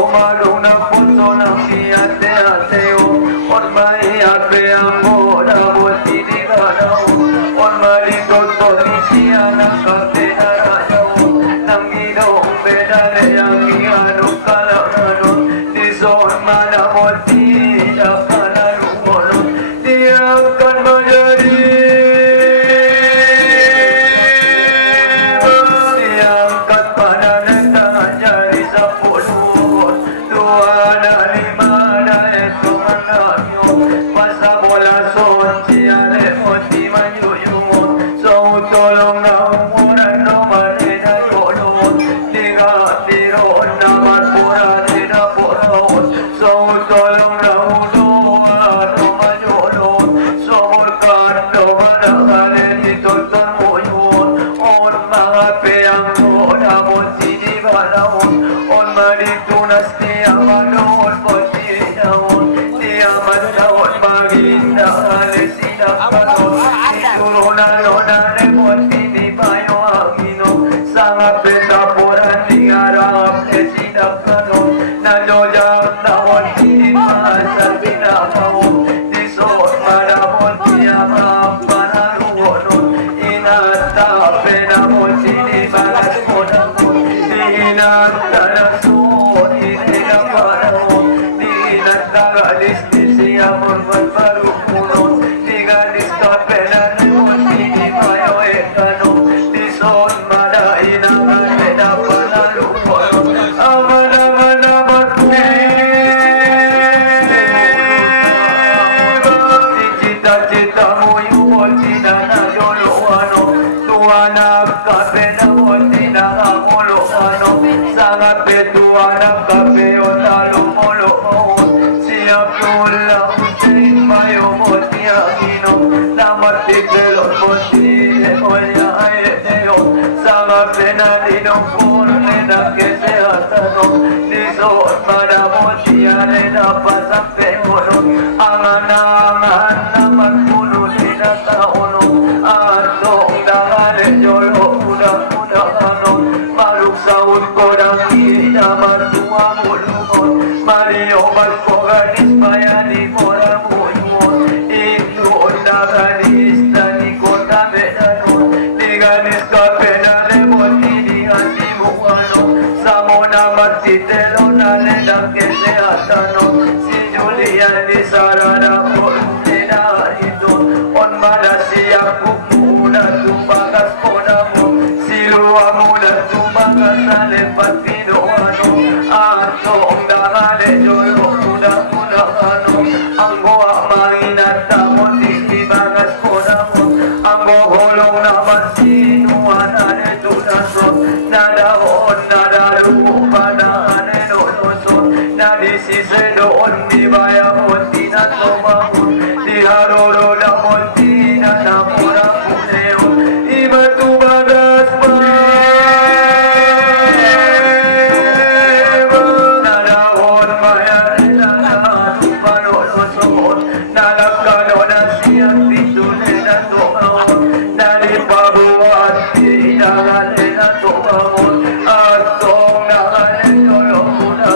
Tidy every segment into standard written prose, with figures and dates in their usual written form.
tumalong na puso ng ate-ateo. On maiape ang muna mo tiniganaw. On malitoto ni siya ng kapenarayaw. Nang ginong pedale ang ianong kalangano. Di son manamot tiyak ka na lumunod. Tiyak ka magyari. Tiyak ka't pananagdahan nyari sa pulot. Tuwa na lima na itong anak nyo. Basta mula son siya lemot di manyuyumot. So tulong na umunan naman inayolot. Di ka tiroon naman pura tinapurot. So tulong na umunan naman yolot. So murkan naman nakalin itotan mo yun. On mga peyang mo namon sinibalawon. On malitunas niya manoon po tinawon. Niya matawon maging nakalis inakanon. Ituro na lonan mo tinibayo ang inom. Sa nga petapuran ni harap e sinakanon. Nanodang naon tinimasa tinakawon. Dison manamon niya mapanaruonon. Inatape namon tinibalas mo namon. Inatanason itinapanahon. Inatagalis ni siya mon magparukunon. Igalis ka pelan mo tinibayo ekano. Dison manainangan pinapanaruonon. Aman-aman-aman cita-cita mo yung sinanayoloano. Tuwanag kape na mo tinakamuloano. Sangat petuwanag kape o talumuloon. Siya pula usin mayo mo tiyagino. Namatikelon mo tiye o yaeteyon. Sangat penalinong pulne na kesehatan. Dison manamon tiyane na pasampemonon. Angan-angan naman puno na taono. Atong danganin yolo unang-unang maluksaon ko ng inaman tuwamulungon. Mariyoman ko ganis bayani mo na muyungon. Ituon na ganis na ni ko tamenanon. Di ganis ka penalemon inihati mo ano. Sa mo naman si Telo na lenang kesehatan. Si Julian di Sarana po ito. On mana siya kumuna tumagas po na mo. Siluwa muna tumagas sa lepat pinuano. Atong dangale yolo muna ano. Ang buwa manginata mo titibagas po na mo. Ang buholong naman sinuan aneto na son. Nadaon nadalupa na anenonoson. Nadisise doon di baya mo tinatomahon. Di haroro na mo tinanamura puneo. Iba tumagas pa. Nadaon mayan na panonoson. Nalagkano na siyang pituli na tumahon. Nalipabuhat tinagale na tumahon. At tong nakalit yolo muna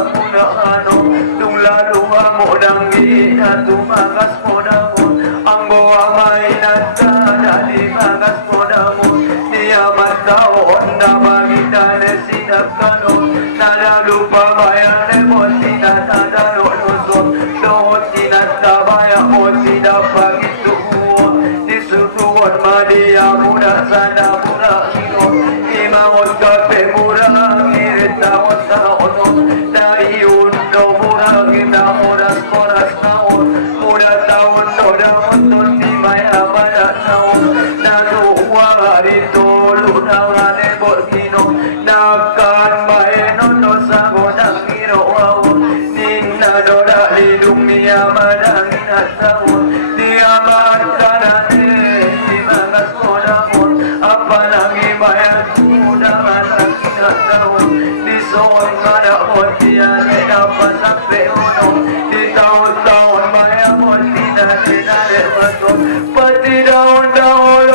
ano. Nung laluha mo nang ina tumagas mo na mo. Ang buwa may nagkana di magas mo na mo. Niya mataon na magitane sinagkanon. Nalalupa bayan mo sinatadanonoson. Noon sinatabaya mo sinapagituwa. Disutuan madiya muna sana muna ino. Imangot kape mura ngirit tawon sa ono. Naiun no mura ginaoras oras taon. Mula taon no damon ton di may amanan taon. Nanuwa rito lunangan e borgino. Nakan maenon no sago ng ginawawon. Ninna no nalilong niya manangin at taon. Di aman ka na di magas mo namon. Apanangi mayan unangan ang kinataon. Di soon nga na mo tiyan e napasampe uno. Di taon-taon mayamon tinaninarewaton. Pati daon-daon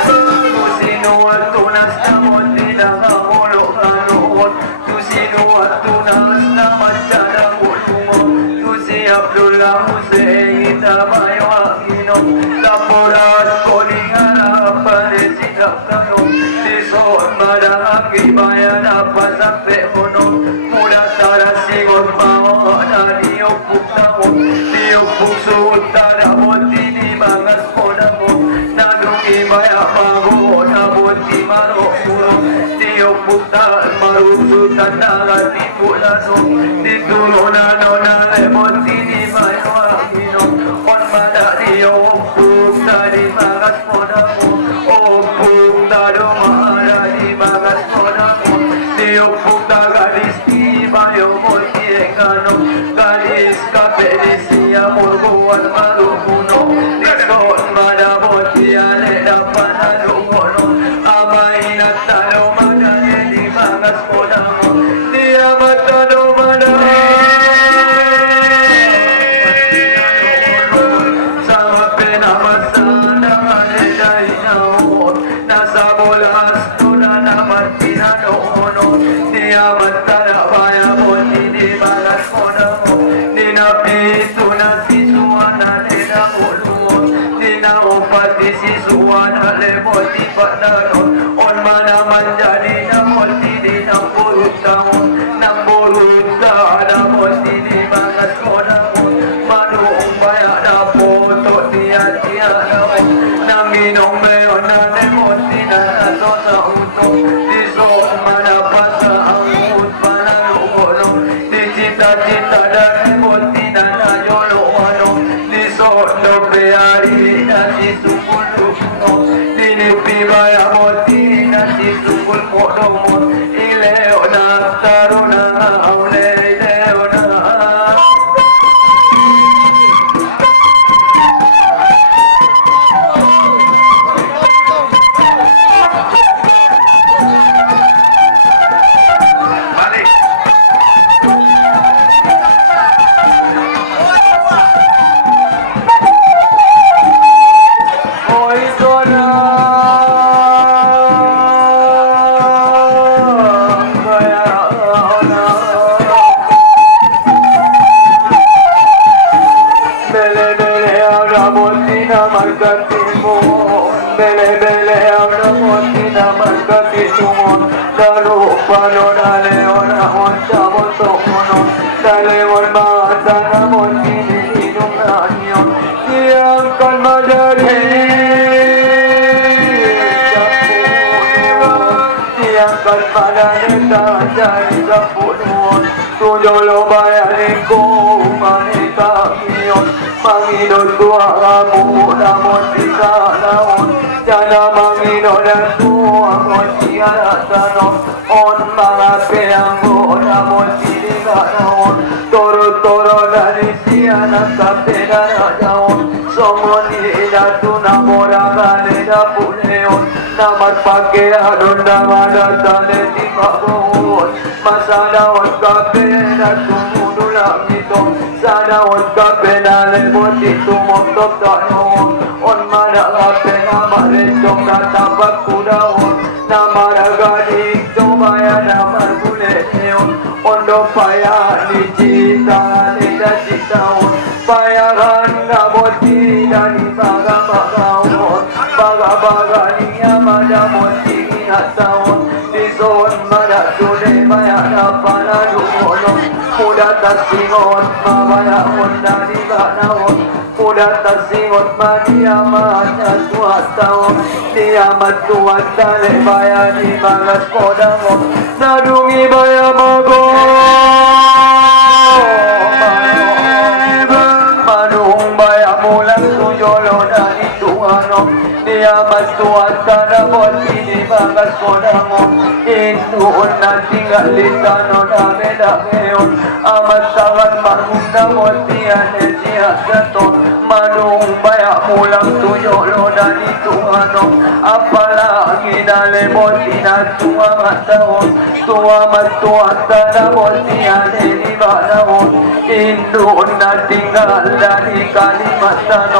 kung sino at tunas na mo tinakamulo. kaluon tu sinuat tunas na masyadang ulungon tu si Abdullah Hussein na mayo ang inom laporas ko ning harapan sidak tanong tison madang ibayan apasampe honon mula tara sigot mawa na niyupuk taon niyupuk suot taramon tini mangas mo na mo nadung ibaya mago na bunti marok puro niyupuk taon marusutan na gati pulaso titulo na no na lemon tini mayo aginom on mada niyupuk tani mangas mo na mo opuk tado mahara di mangas mo na mo niyupuk ta gadis ibayo mo tiengano gadis kapelisia morguan malukuno nison madaboti dapan alungono amay na talo madane di mangas mo na mo niya matalo madane sa pinamasan ay naon nasa bolas tuna naman pinanoon niya matala baya mo hindi balas mo na mo ninapito na sisuan na ninamulungon ninaupati sisuan na lemoti pananon on manaman jadi na moti di ng burut taon ng burut na moti di balas mo na mo manuong baya na poto tiya naon nanginong leon na lemoti na nato sa uto dison manapasa ang ut panalungon di cita-cita na lemoti na nayolo dison no beari na sisukuluno dinipibaya moti na sisukul modomo ileo na taruna aule ileo na Tujuh bayarin ko manita kiyon Manginon tua kamu namun bisa naon Jana manginon dan tua ngosiara tanon On mga peanggo namun siliga naon Toro-toro dari siya kapena na naon Somon idatu namorakan ina puneon Namat pakeanon namanatane di pagbuhon Masanaon kapena tumunulang ito Sanaon kapena lemot itumoktok tanon On manakapena malentong natapat kudaon Namaraganik tumaya naman buleon Ondo paya ni cita ni citaon Payaran nabot tidak ni baga-bagaon Baga-baga niya madamot inataon Dison madasune mayana panalukono Muda tasingot mabayahon na nibanaon Muda tasingot maniyaman na tuwataon Niyaman tuwatale bayani bagas podamon Nadungi bayamago Manung bayamulang tuyolo na ituano Niyaman tuwatana mo Tini bagas podamon Intuon na tinggalitano na medameon Amat sangat manung na mo Tiyane siya gato Manung bayamulang tuyolo na ituano Apalagi na lemon Tinatuwa mataon tua matua tanamoti ane banao Indun na tinggal dari Kalimantan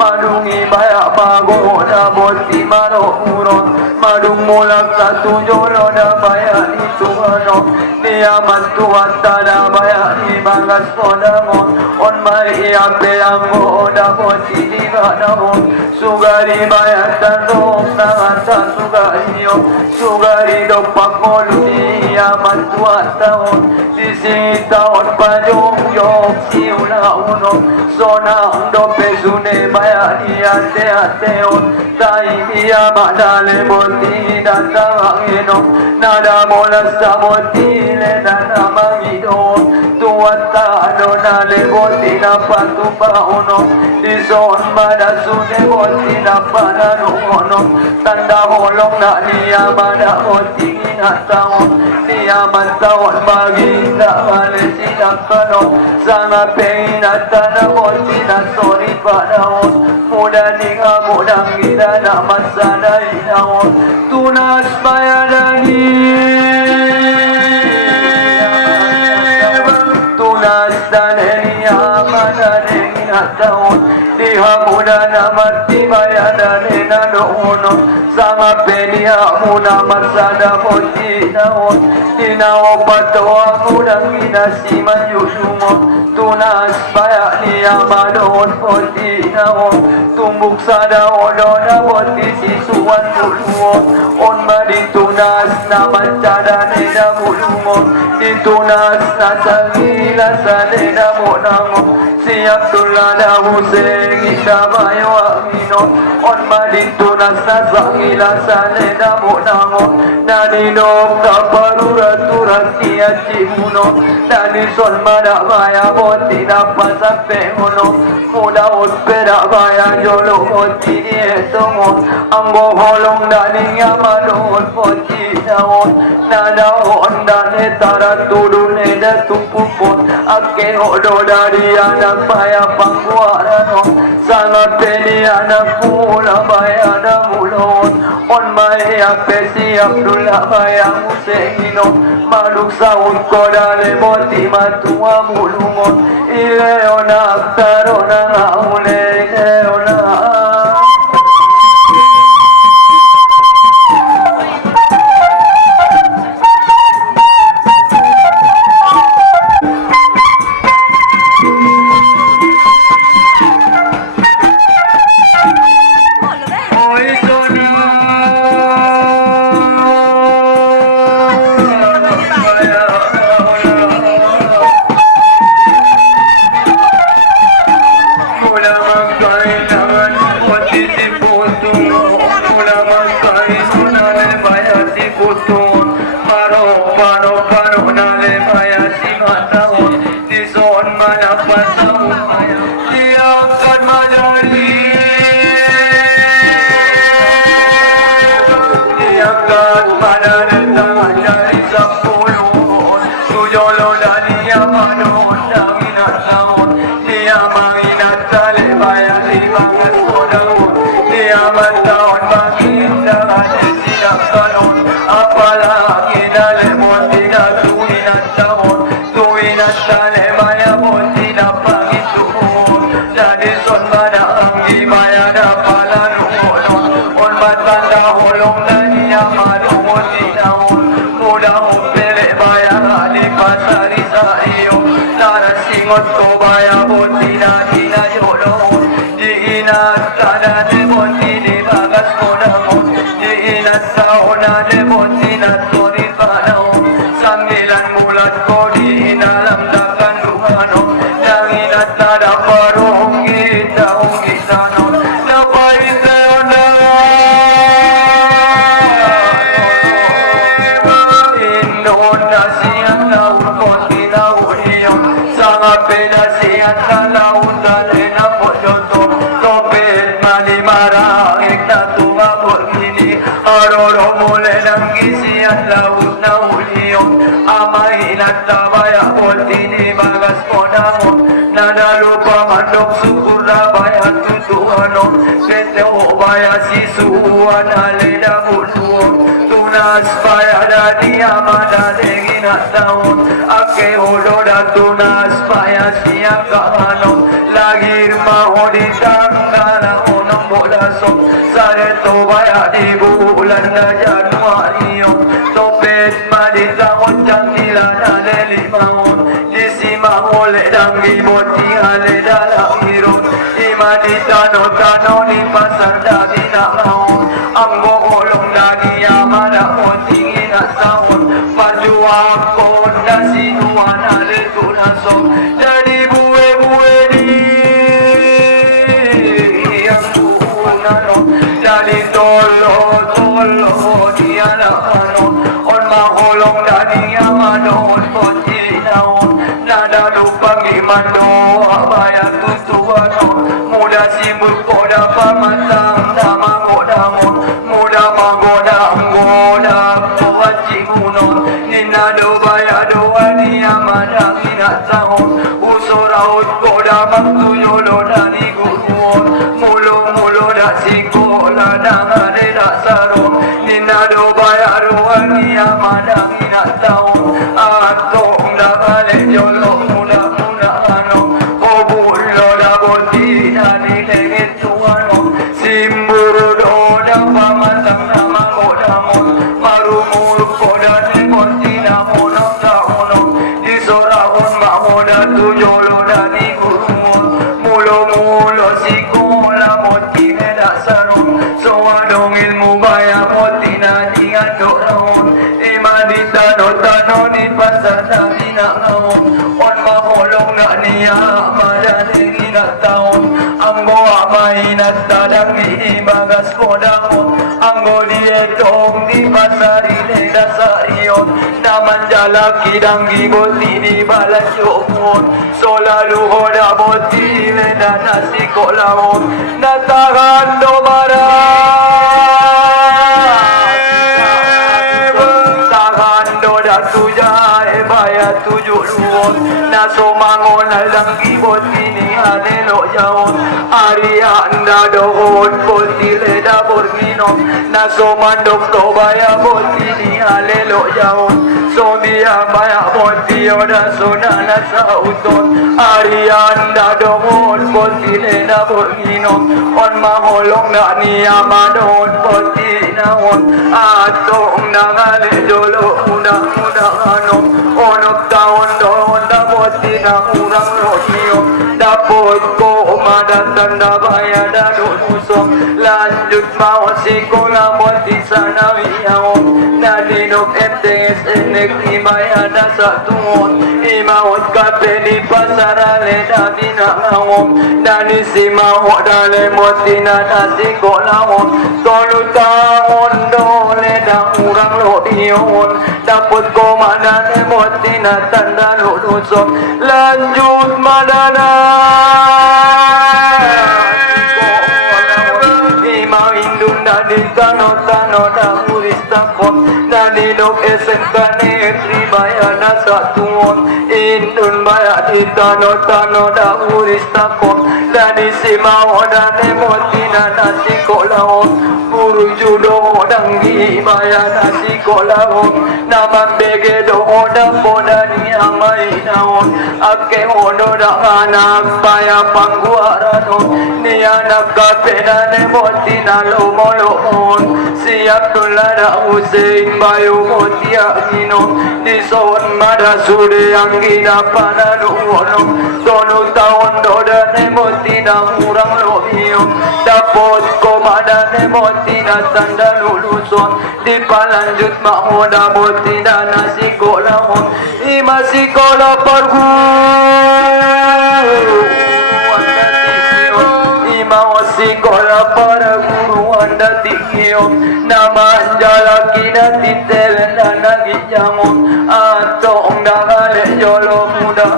madungi baya pago na boti maro uron madung mulak satu jolo na baya itu ano dia matua tada baya di bagas kodamo on mai ape ambo na boti di banao sugari baya tandong na ata sugari dopak molu dia matua taon di sini taon pajong yok siula uno sonang dope sune baya dia teateon tai dia madale boti datang eno nada mola saboti le nada mangido tuata dona le boti na patu pa uno di son mada sune boti na pana uno tanda holong na dia mada boti na taon dia mantawon bagi na vale sinakano sana pena tanah boti na sori padaon muda ninga muda ngira na masana inaon tunas bayadani tunas danenya madane nataon diha muda na mati bayadani na doono sama penia muda masada boti naon dinao patoa muda ngina siman yusumo tunas bayani amadon boti naon tumbuk sada odona boti sisuan bulumo on madi tunas na macada nena bulumo di tunas na sagila sanena monamo siap tulada huseng itabayo amino on madi tunas na sagila sanena monamo nani no kaparura turati acimuno nani son mada baya boti na pasape mono muda ospera baya jolo boti dietongo anggo holong dani yamadon boti naon nada onda netara tudune da tumpupon ake odo dari anak baya pangguarano sana peni anak pula baya da mulon on mai apesi abdullah baya musengino maluk saun kodale boti matua mulumon ileona tarona aule ileona Kobaya boti na ina yolo di ina sana de boti di bagas kodamo di ina sauna de boti na tori panao sambilan mulat ko di ina lamdakan luhano nang ina tada parong kita no napai sana Indonesia na boti na uliyo pena sian kalau dalena pojoto topet mani mara ekta tuwa borgini aroro mule nangi sian laut na uliyo amai lantabaya potini bagas kodamo nana lupa mandok sukura baya tutuano pete obaya sisuan aleda buluo tunas baya dia mana degina taon ake hododa tunas paya siap kahanom lagir mahodi tangana onam bodasom sare to baya di bulan Januari topet madita onjang dilana deli maon disima oleh dangi boti ale dalam hirun imadita no tano di pasar dagina maon anggo olong dagi amada ontingi na taon maju ako nasi nuana le tunasom jadi bue-bue di yang tunano jadi tolo dia ano on maholong dagi amado on poti naon nada lupang imando abaya tutuano muda sibuk koda pamatang nama godamon muda magoda anggoda pawaci kunon ninado baya doani amada minatahon usoraut koda maktuyolo dani guruon mulo da sikola dangane da sarom ninado baya doani amada minatahon atong dangane jolo muda ano obulo da bondina ni legit tuano simburu doda pamatang nama godamon marumul koda ni bondina monong taono disorahon mahoda tujolo dani gurumon mulo sikola moti meda sarum soadong ilmu baya moti na dingan doraon imadita no tano ni pasar dagina naon on maholong na niya madadegi na taon anggo amay na tadang iibagas kodamon anggo dietong di pasari leda sarion naman jalaki dang giboti di balasyomon solalu hoda boti leda nasi kolawon natahan domara tuja baya tuju luon naso mangon alang gibot ini hanelo jaon arianda dohon poti leda borgino naso mandok to baya boti ni halelo jaon so dia baya boti oda sonana sauton arianda dohon poti leda borgino on maholong na niya madon poti naon atong nangale jolo muda ano onok taon doon dapot tinang urang rodeo dapot ko umadatan na bayada doon lanjut mau sikola moti sana wiyawon nalinok MTS enek ibayada sa tungon imawot kape di pasarale dati na ngawon dani si maho dale moti na nasi kolawon tolu taon dole na urang rodeo dapot ko manane moti na tanda lulusok lanjut madana imau indun dadi tano da uristakon dadi dok esen kane tribayana satuon indun baya di tano da uristakon dadi simau dane moti na nasi kolawon guru judo dangi baya nasi kolawon nama bege do oda poda ni amai naon ake odo da anak baya pangguarano ni anak kapena ne moti na lomolomon siap tulada usein bayu moti agino di son mada sude anggina panadu ono tonu taon doda ne moti na urang lobio dapot komada ne moti na tanda luluson di palanjut mahoda moti na nasi kolawon ima sikola pargu ima sikola para guru anda tikion nama jala kina titel dana gijamon atong dangale jolo muda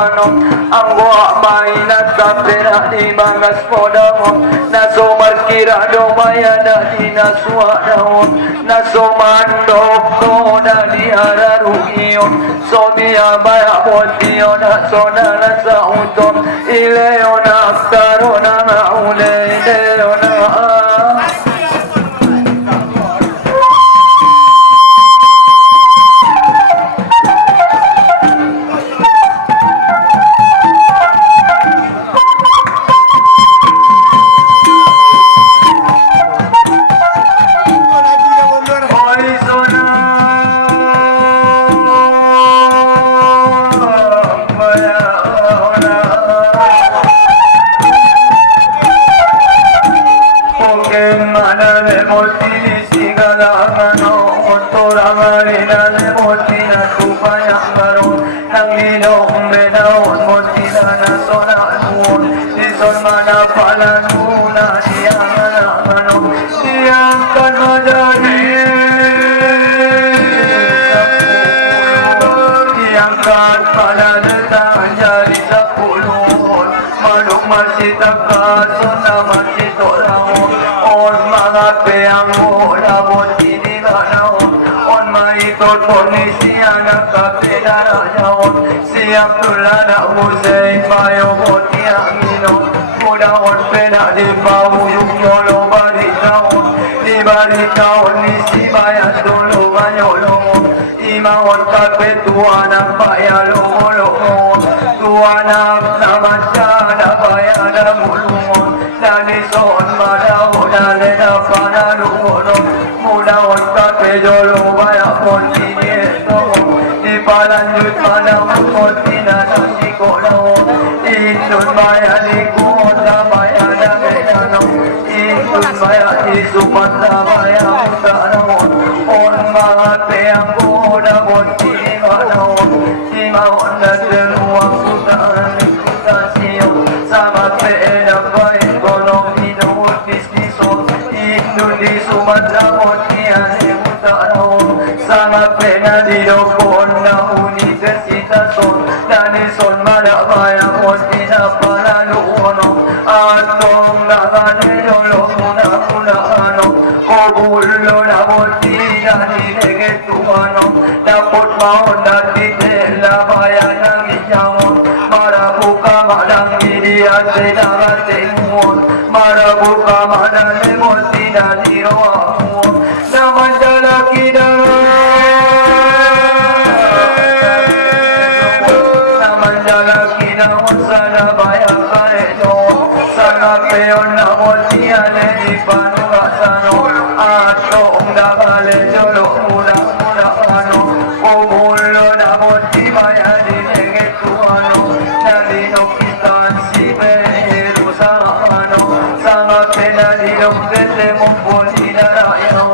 anom anggo maina tapera di bangas podamon naso markira do maya dadi nasua daon naso mandok koda di hararugion so dia baya potio naso dana sauton ileona aftarona maule ileona Ninong menaon mo sila na sonanuon Di son manapalanuna Siyang alamano Siyang kan madali Siyang kan paladatan Jadi sa pulon Manok masitag kaso naman sito laon On mga peyang mo Labot siniganaon On maitot mo ni siya Nakapinarayaon Siap tulana Hussein Mayo Boti Amino Mudaon pena di pawuyong Yolo baritaon Di baritaon ni si bayan Dolo banyolong Imaon kapetuan ang bayalong Tuanak naman siya na bayan ang mulungon Nanison madaw dali na panalungon Mudaon kapedolo bayakon Inieto Ipalanjut manamukot Tinanasikono Itun bayan ikot na bayan ang enano Itun bayan isupat na bayan Tanawon On mga peyang ko na bonti Manawon Imaon na tinuwang kutaan Kutasyo Sama peyang bayan Kolong inuut bisniso Itun di sumat na bonti Aning utanawon Sama peyang di dokon na universitason Nanison manabayang bonti na palaluono Atong nakanilolo muna-munaano Kobulo na bonti na ninegetuano Dapat maon na titela bayan ng isyamon Marabuka madang iliyan sinaratingmon Marabuka madang limon sinaliroamon Naman jalaki na Naman jalaki na sana bayan kareto Sana peon na bonti di panurasano Atong nakale jolo muna-muna-ano Kumulo na bonti bayan dinegetuano Nalinokitan si Pero sa ano Sanga penalilong kete mong bonti na rayo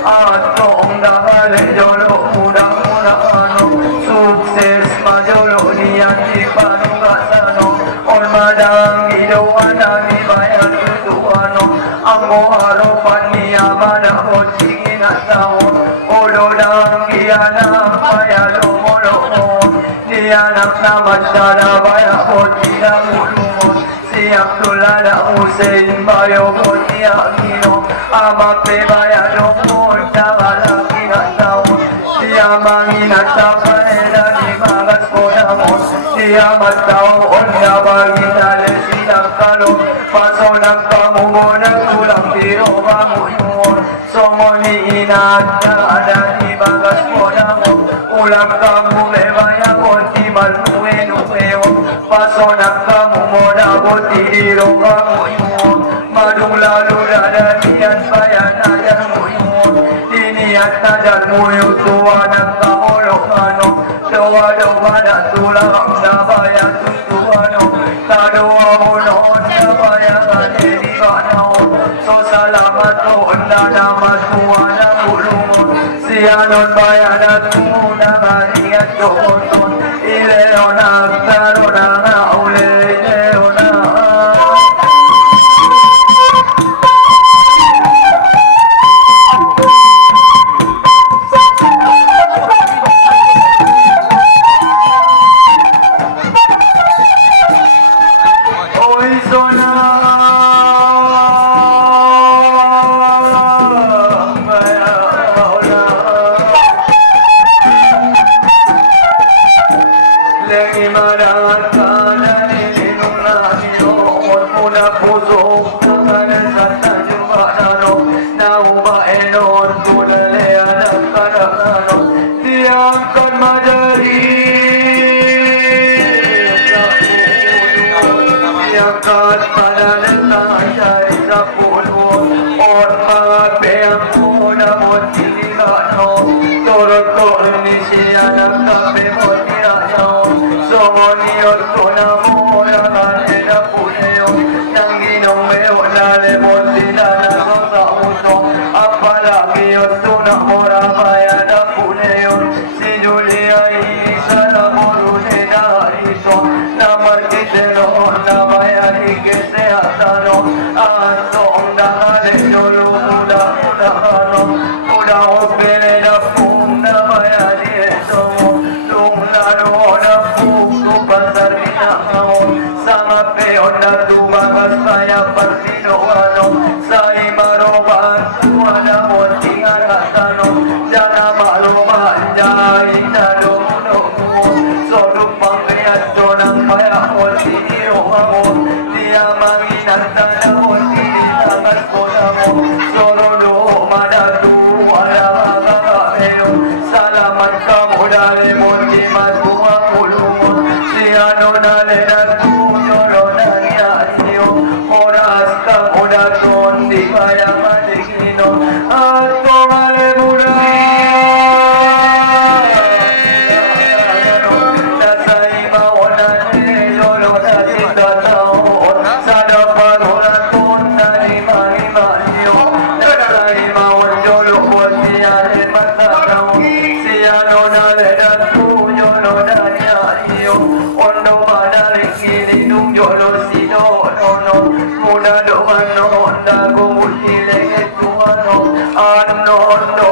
Atong nakale jolo muna-muna-ano Sukses majolo niyan di panurasano On madang ilawan ang ibayan tutuano Ang harapan niya manahot sigin at taon Ulo ng iyanang payalumulungon Niyanak na masyada bayakot inamulungon Si Abdullah Hussein Bayo Boti Amino Ama pebayalumon na malaki na taon Siya manginatapay na di magas ko namon Siya mataon na baginale silang kalong Paso nagkamungo na tulang tiro bangunyon Somoni inat na ada di bagas ko namon Ulang kamume bayakon di malmuenueo Paso nagkamungo na boti tiro bangunyon Madung lalu na niyan bayan na janguyon Diniat na janguyon tuwa nagkamulong Dawa-dawa na tulang na bayan tutuano Tadawa unon na bayan anerikanao So salamat ko na namatuwa na bulungon Siyanon bayan at muna maniat doon Ileo nagtaro na nga uleo na Si Julia y Sara Moruneda Salamat kamu dari mutimat bunga puluh Siano nale dan kunyoro dan yasio Oras kamu datun di kaya matikino Ato ale muda Dasai mawanan lolo dati tatao Sadapan uratun na lima liyo Dasai mawan jolo buat siya matataw Siano nale dan kunyoro dan yasio Ondo madaling ilinong jolo sino no Muna doon noon na gumuhiling ituano Ano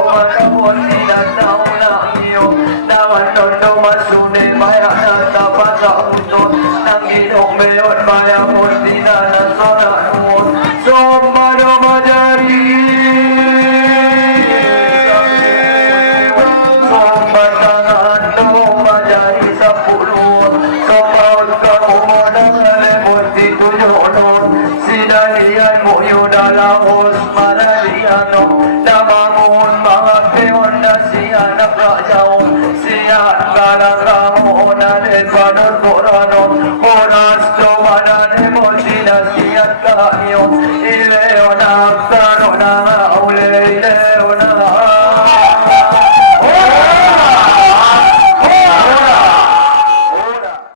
manapon sinataw na iyo Naman noon masunil maya na tapat sa utot Nang inong mayon maya mo sinanasonan mo Somano madari Sombatangan to madari sa pulo Somaut ka mo ng alimot dito yun Sinalian mo yun alahos manaliano Namangun mga peon na siya naprayaw Siya kalakamo na lepanon porano Oras to mananin mo sinasiyat kayo Ileo na